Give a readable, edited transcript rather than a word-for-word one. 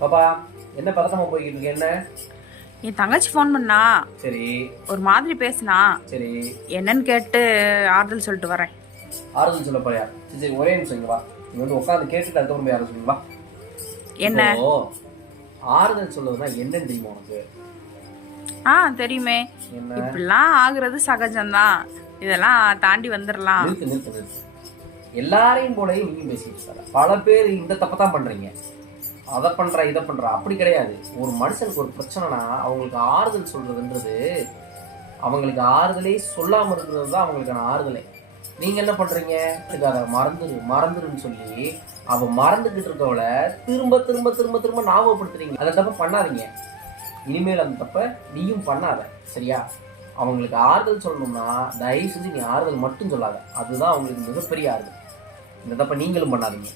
பாப்பா என்ன பதட்டமா போய்கிட்டு இருக்கு என்ன? என் தங்கச்சி ஃபோன் பண்ணா. சரி ஒரு மாதிரி பேசினா. சரி. என்னன்னு கேட்டு ஆறுதல் சொல்லிட்டு வரேன். ஆறுதல் சொல்ல போறியா? சரி சரி, ஒரே நிமிஷம் இங்க வா. நீ வந்து உட்காந்து கேட்டுட்டு அதுக்கப்புறம் போய் ஆறுதல் சொல்லு வா. என்ன? இப்போ ஆறுதல் சொல்லுவதுன்னா என்னன்னு தெரியுமா உனக்கு? தெரியுமே. என்ன? இப்படிலாம் ஆகுறது சகஜம்தான். இதெல்லாம் தாண்டி வந்துடலாம். நிறுத்து நிறுத்து நிறுத்து. எல்லாரையும் போலயும் நீங்க பேசிட்டு இருக்காங்க. பல பேர் இந்த தப்பை தான் பண்றீங்க. அதை பண்ற இதை பண்ற அப்படி கிடையாது. ஒரு மனுஷனுக்கு ஒரு பிரச்சனைனா அவங்களுக்கு ஆறுதல் சொல்றதுன்றது, அவங்களுக்கு ஆறுதலே சொல்லாம இருக்கிறது தான் அவங்களுக்கான ஆறுதலே. நீங்க என்ன பண்றீங்க? அதை மறந்துருன்னு சொல்லி அவ மறந்துகிட்டு இருக்கவள திரும்ப திரும்ப திரும்ப திரும்ப ஞாபகப்படுத்துறீங்க. அந்த தப்பை பண்ணாதீங்க. இனிமேல் அந்த தப்பை நீயும் பண்ணாத, சரியா? அவங்களுக்கு ஆறுதல் சொல்லணும்னா தயவு செஞ்சு நீ ஆறுதல் மட்டும் சொல்லாத. அதுதான் அவங்களுக்கு மிகப்பெரிய ஆறுதல். இந்த தப்பை நீங்களும் பண்ணாதீங்க.